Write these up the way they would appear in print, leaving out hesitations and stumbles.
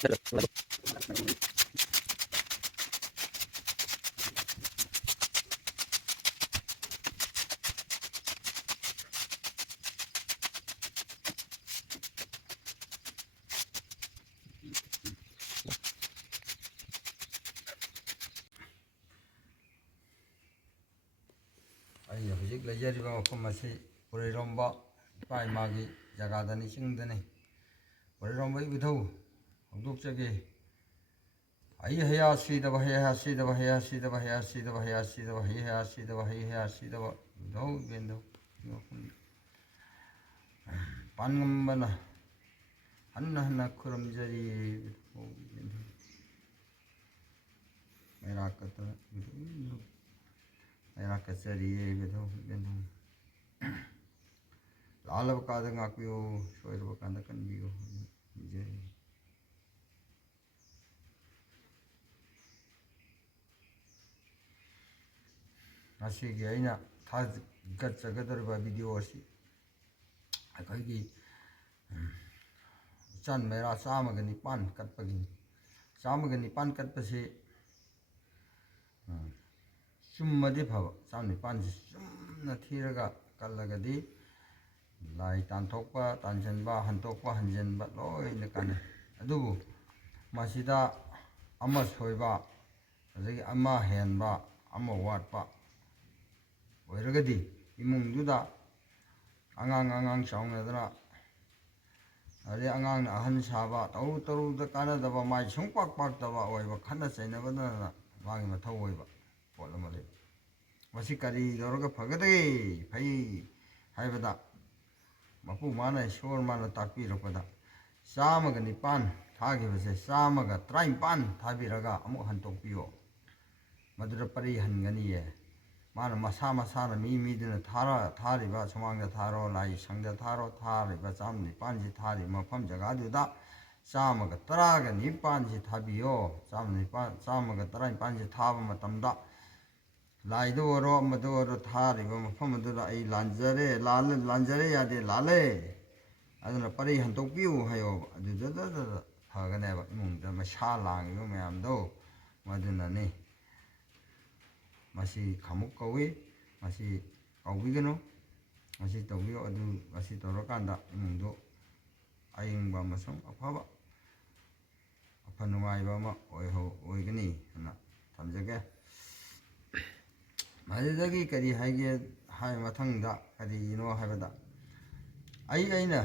ꯑꯩ ꯍꯧꯖꯤꯛ ꯂꯩꯖꯔꯤꯕ ꯃꯐꯝ ꯑꯁꯤ ꯄꯨꯜꯂꯩꯔꯣꯝꯕ ꯏꯄꯥ ꯏꯃꯥꯒꯤ ꯖꯒꯥꯗꯅꯤ, ꯆꯤꯡꯗꯅꯤ꯫ ꯄꯨꯜꯂꯩꯔꯣꯝꯕ ꯏꯕꯨꯙꯧ ꯍꯧꯗꯣꯛꯆꯒꯦ꯫ ꯍꯩ ꯍꯌꯥ ꯁꯤꯗꯕ, ꯍꯩ ꯍꯌꯥ ꯁꯤꯗꯕ, ꯍꯩ ꯍꯌꯥ ꯁꯤꯗꯕ, ꯍꯩ ꯍꯌꯥ ꯁꯤꯗꯕ, ꯍꯩ ꯍꯌꯥ ꯁꯤꯗꯕ, ꯍꯩ ꯍꯌꯥ ꯁꯤꯗꯕ, ꯍꯩ ꯍꯌꯥ ꯁꯤꯗꯕ ꯏꯕꯨꯙꯧ ꯏꯕꯦꯟꯙꯧ ꯄꯥꯟꯉꯝꯕꯅ ꯍꯟꯅ ꯍꯟꯅ ꯈꯨꯔꯨꯝꯖꯔꯤ꯫ ꯃꯦꯔꯥ ꯀꯠꯇꯅ ꯃꯦꯔꯥ ꯀꯠꯆꯔꯤꯌꯦ ꯏꯕꯨꯙꯧ ꯏꯕꯦꯟꯙꯧ꯫ ꯂꯥꯜꯂꯕ ꯀꯥꯟꯗ ꯉꯥꯛꯄꯤꯌꯨ, ꯁꯣꯏꯔꯕ ꯀꯥꯟꯗ ꯀꯟꯕꯤꯌꯨ ꯅꯤꯖꯔꯤ꯫ ꯉꯁꯤꯒꯤ ꯑꯩꯅ ꯊꯥꯒꯠꯆꯒꯗꯧꯔꯤꯕ ꯚꯤꯗꯤꯑꯣ ꯑꯁꯤ ꯑꯩꯈꯣꯏꯒꯤ ꯎꯆꯥꯟ ꯃꯦꯔꯥ 109 ꯀꯠꯄꯒꯤꯅꯤ꯫ 109 ꯀꯠꯄꯁꯤ ꯆꯨꯝꯃꯗꯤ ꯐꯕ, 109ꯁꯤ ꯆꯨꯝꯅ ꯊꯤꯔꯒ ꯀꯠꯂꯒꯗꯤ ꯂꯥꯏ ꯇꯥꯟꯊꯣꯛꯄ, ꯇꯥꯟꯁꯤꯟꯕ, ꯍꯟꯇꯣꯛꯄ, ꯍꯟꯖꯤꯟꯕ ꯂꯣꯏꯅ ꯀꯥꯟꯅꯩ꯫ ꯑꯗꯨꯕꯨ ꯃꯁꯤꯗ ꯑꯃ ꯁꯣꯏꯕ, ꯑꯗꯒꯤ ꯑꯃ ꯍꯦꯟꯕ, ꯑꯃ ꯋꯥꯠꯄ ꯑꯣꯏꯔꯒꯗꯤ ꯏꯃꯨꯡꯗꯨꯗ ꯑꯉꯥꯡ ꯆꯥꯎꯅꯗꯅ, ꯑꯗꯩ ꯑꯉꯥꯡꯅ ꯑꯍꯟ ꯁꯥꯕ, ꯇꯧꯔꯨꯗ ꯀꯥꯟꯅꯗꯕ, ꯃꯥꯏ ꯁꯨꯡꯄꯥꯛ ꯄꯥꯛꯇꯕ ꯑꯣꯏꯕ, ꯈꯠꯅ ꯆꯩꯅꯕꯗꯅ ꯃꯥꯒꯤ ꯃꯊꯧ ꯑꯣꯏꯕ ꯄꯣꯠ ꯑꯃ ꯂꯩ꯫ ꯃꯁꯤ ꯀꯔꯤ ꯇꯧꯔꯒ ꯐꯒꯗꯒꯦ ꯐꯩ ꯍꯥꯏꯕꯗ ꯃꯄꯨ ꯃꯥꯅ ꯏꯁꯣꯔ ꯃꯥꯅ ꯇꯥꯛꯄꯤꯔꯛꯄꯗ 109 ꯊꯥꯈꯤꯕꯁꯦ 119 ꯊꯥꯕꯤꯔꯒ ꯑꯃꯨꯛ ꯍꯟꯇꯣꯛꯄꯤꯌꯣ, ꯃꯗꯨꯗ ꯄꯔꯩ ꯍꯟꯒꯅꯤꯌꯦ꯫ ꯃꯥꯅ ꯃꯁꯥꯅ ꯃꯤꯗꯨꯅ ꯊꯥꯔꯤꯕ, ꯁꯨꯃꯥꯡꯗ ꯊꯥꯔꯣ, ꯂꯥꯏ ꯁꯪꯗꯊꯥꯔꯣ, ꯊꯥꯔꯤꯕ 109ꯁꯤ ꯊꯥꯔꯤꯕ ꯃꯐꯝ ꯖꯒꯥꯗꯨꯗ 119ꯁꯤ ꯊꯥꯕꯤꯌꯣ꯫ 119ꯁꯤ ꯊꯥꯕ ꯃꯇꯝꯗ ꯂꯥꯏꯗ ꯑꯣꯏꯔꯣ ꯑꯃꯗ ꯑꯣꯏꯔꯣ ꯊꯥꯔꯤꯕ ꯃꯐꯝ ꯑꯗꯨꯗ ꯑꯩ ꯂꯥꯟꯖꯔꯦ ꯌꯥꯗꯦ, ꯂꯥꯜꯂꯦ, ꯑꯗꯨꯅ ꯄꯔꯩ ꯍꯟꯇꯣꯛꯄꯤꯌꯨ ꯍꯥꯏꯌꯣꯕ꯫ ꯑꯗꯨꯗ ꯐꯒꯅꯦꯕ ꯏꯃꯨꯡꯗ ꯃꯩꯁꯥ ꯂꯥꯡꯉꯤꯕ ꯃꯌꯥꯝꯗꯣ ꯃꯗꯨꯅꯅꯤ꯫ ꯃꯁꯤ ꯈꯃꯨꯛ ꯀꯧꯏ, ꯃꯁꯤ ꯀꯥꯎꯕꯤꯒꯅꯨ, ꯃꯁꯤ ꯇꯧꯕꯤꯌꯨ꯫ ꯃꯁꯤ ꯇꯧꯔꯀꯥꯟꯗ ꯏꯃꯨꯡꯗꯨ ꯑꯏꯪꯕ ꯑꯃꯁꯨꯡ ꯑꯐ ꯅꯨꯡꯉꯥꯏꯕ ꯑꯃ ꯑꯣꯏꯒꯅꯤ ꯍꯥꯏꯅ ꯊꯝꯖꯒꯦ꯫ ꯃꯗꯨꯗꯒꯤ ꯀꯔꯤ ꯍꯥꯏꯒꯦ ꯃꯊꯪꯗ ꯀꯔꯤꯅꯣ ꯍꯥꯏꯕꯗ ꯑꯩꯅ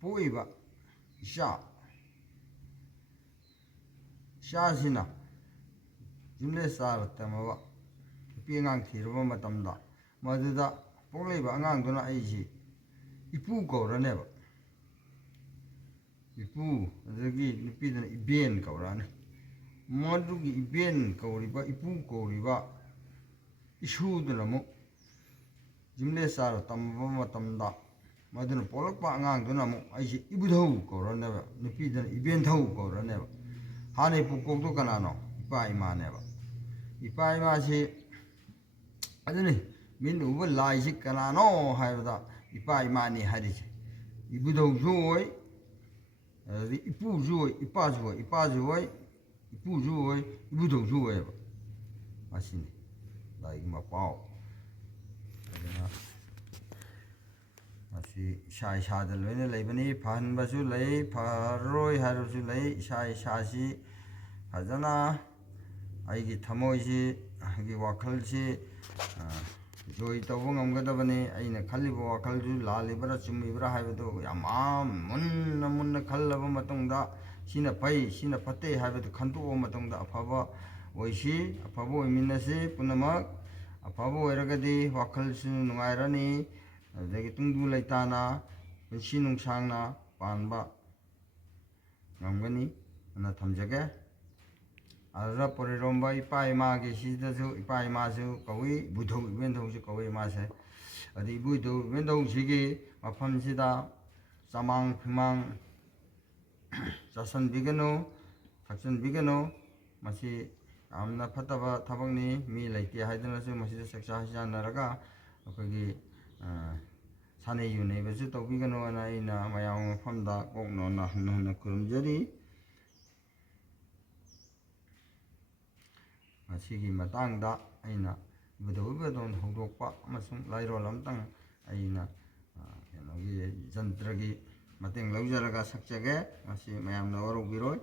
ꯄꯣꯛꯏꯕ ꯏꯆꯥꯁꯤꯅ ꯌꯨꯝꯂꯦꯠ ꯆꯥꯔ ꯇꯝꯃꯕ ꯅꯨꯄꯤ ꯑꯉꯥꯡ ꯊꯤꯔꯕ ꯃꯇꯝꯗ ꯃꯗꯨꯗ ꯄꯣꯛꯂꯛꯏꯕ ꯑꯉꯥꯡꯗꯨꯅ ꯑꯩꯁꯤ ꯏꯄꯨ ꯀꯧꯔꯅꯦꯕ, ꯏꯄꯨ, ꯑꯗꯒꯤ ꯅꯨꯄꯤꯗꯨꯅ ꯏꯕꯦꯟ ꯀꯧꯔꯛꯑꯅꯤ꯫ ꯃꯗꯨꯒꯤ ꯏꯕꯦꯟ ꯀꯧꯔꯤꯕ, ꯏꯄꯨ ꯀꯧꯔꯤꯕ ꯏꯁꯨꯗꯨꯅ ꯑꯃꯨꯛ ꯌꯨꯝꯂꯦꯠ ꯆꯥꯔ ꯇꯝꯕ ꯃꯇꯝꯗ ꯃꯗꯨꯅ ꯄꯣꯛꯂꯛꯄ ꯑꯉꯥꯡꯗꯨꯅ ꯑꯃꯨꯛ ꯑꯩꯁꯤ ꯏꯕꯨꯙꯧ ꯀꯧꯔꯅꯦꯕ, ꯅꯨꯄꯤꯗꯨꯅ ꯏꯕꯦꯟꯊꯧ ꯀꯧꯔꯅꯦꯕ꯫ ꯍꯥꯟꯅꯩ ꯄꯨꯀꯣꯛꯇꯣ ꯀꯅꯥꯅꯣ? ꯏꯄꯥ ꯏꯃꯥꯅꯦꯕ꯫ ꯏꯄꯥ ꯏꯃꯥꯁꯤ ꯑꯗꯨꯅꯤ ꯃꯤꯠꯅ ꯎꯕ ꯂꯥꯏꯁꯤ ꯀꯅꯥꯅꯣ ꯍꯥꯏꯕꯗ ꯏꯄꯥ ꯏꯃꯥꯅꯤ ꯍꯥꯏꯔꯤꯁꯦ꯫ ꯏꯕꯨꯙꯧꯁꯨ ꯑꯣꯏ, ꯑꯗꯨꯗꯒꯤ ꯏꯄꯨꯁꯨ ꯑꯣꯏ, ꯏꯄꯥꯁꯨ ꯑꯣꯏ, ꯏꯄꯨꯁꯨ ꯑꯣꯏ, ꯏꯕꯨꯙꯧꯁꯨ ꯑꯣꯏꯌꯦꯕ꯫ ꯑꯁꯤꯅꯤ ꯂꯥꯏꯒꯤ ꯃꯄꯥꯎ꯫ ꯑꯗꯨꯅ ꯃꯁꯤ ꯏꯁꯥꯗ ꯂꯣꯏꯅ ꯂꯩꯕꯅꯤ꯫ ꯐꯍꯟꯕꯁꯨ ꯂꯩ, ꯐꯔꯔꯣꯏ ꯍꯥꯏꯔꯕꯁꯨ ꯂꯩ꯫ ꯏꯁꯥꯁꯤ ꯐꯖꯅ ꯑꯩꯒꯤ ꯊꯃꯣꯏꯁꯤ, ꯑꯩꯒꯤ ꯋꯥꯈꯜꯁꯤ ꯖꯣꯏ ꯇꯧꯕ ꯉꯝꯒꯗꯕꯅꯤ꯫ ꯑꯩꯅ ꯈꯜꯂꯤꯕ ꯋꯥꯈꯜꯗꯨ ꯂꯥꯜꯂꯤꯕ꯭ꯔꯥ ꯆꯨꯝꯃꯤꯕ꯭ꯔꯥ ꯍꯥꯏꯕꯗꯨ ꯌꯥꯝ ꯃꯨꯟꯅ ꯈꯜꯂꯕ ꯃꯇꯨꯡꯗ ꯁꯤꯅ ꯐꯩ,ꯁꯤꯅ ꯐꯠꯇꯦ ꯍꯥꯏꯕꯗꯨ ꯈꯟꯇꯣꯛꯑꯕ ꯃꯇꯨꯡꯗ ꯑꯐꯕ ꯑꯣꯏꯁꯤ, ꯑꯐꯕ ꯑꯣꯏꯃꯤꯟꯅꯁꯤ ꯄꯨꯝꯅꯃꯛ꯫ ꯑꯐꯕ ꯑꯣꯏꯔꯒꯗꯤ ꯋꯥꯈꯜꯁꯨ ꯅꯨꯡꯉꯥꯏꯔꯅꯤ, ꯑꯗꯨꯗꯒꯤ ꯇꯨꯡꯗꯨ ꯂꯩꯇꯥꯅ ꯄꯨꯟꯁꯤ ꯅꯨꯡꯁꯥꯡꯅ ꯄꯥꯟꯕ ꯉꯝꯒꯅꯤ ꯍꯥꯏꯅ ꯊꯝꯖꯒꯦ꯫ ꯑꯗꯨꯗ ꯄꯨꯜꯂꯩꯔꯣꯝꯕ ꯏꯄꯥ ꯏꯃꯥꯒꯤ ꯁꯤꯗꯁꯨ ꯏꯄꯥ ꯏꯃꯥꯁꯨ ꯀꯧꯏ, ꯏꯕꯨꯙꯧ ꯏꯕꯦꯟꯙꯧꯁꯨ ꯀꯧꯏ ꯃꯥꯁꯦ꯫ ꯑꯗꯨ ꯏꯕꯨꯙꯧ ꯏꯕꯦꯟꯙꯧꯁꯤꯒꯤ ꯃꯐꯝꯁꯤꯗ ꯆꯃꯥꯡ ꯐꯤꯃꯥꯡ ꯆꯥꯁꯟꯕꯤꯒꯅꯨ, ꯊꯛꯆꯟꯕꯤꯒꯅꯨ꯫ ꯃꯁꯤ ꯌꯥꯝꯅ ꯐꯠꯇꯕ ꯊꯕꯛꯅꯤ꯫ ꯃꯤ ꯂꯩꯇꯦ ꯍꯥꯏꯗꯨꯅꯁꯨ ꯃꯁꯤꯗ ꯆꯥꯛꯆꯥ ꯍꯩꯖꯥꯟꯅꯔꯒ ꯑꯩꯈꯣꯏꯒꯤ ꯁꯥꯟꯅꯩ ꯌꯨꯅꯩꯕꯁꯨ ꯇꯧꯕꯤꯒꯅꯣꯅ ꯑꯩꯅ ꯃꯌꯥꯝ ꯃꯐꯝꯗ ꯀꯣꯛꯅꯣꯅ ꯍꯟꯅ ꯍꯟꯅ ꯈꯨꯔꯨꯝꯖꯔꯤ ꯃꯁꯤꯒꯤ ꯃꯇꯥꯡꯗ ꯑꯩꯅ ꯏꯕꯨꯙꯧ ꯍꯧꯗꯣꯛꯄ ꯑꯃꯁꯨꯡ ꯂꯥꯏꯔꯣꯟ ꯑꯃꯇꯪ ꯑꯩꯅ ꯀꯩꯅꯣꯒꯤ ꯖꯟꯇ꯭ꯔꯒꯤ ꯃꯇꯦꯡ ꯂꯧꯖꯔꯒ ꯁꯛꯆꯒꯦ ꯃꯁꯤ ꯃꯌꯥꯝꯅ ꯋꯥꯔꯧꯕꯤꯔꯣꯏ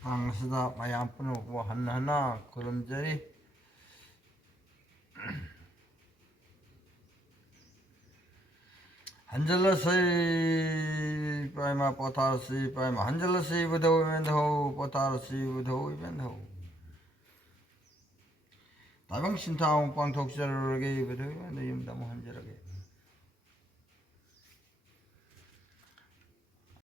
방스다 마양 뿌놓고 하나하나 구름자리 한절러서이 빠이마 뽀타르시 빠이마 한절러서이 부더우 이벤더우 뽀타르시 부더우 이벤더우 다방신타운 빵톡자르게 부더우 이벤더 임다무 한절하게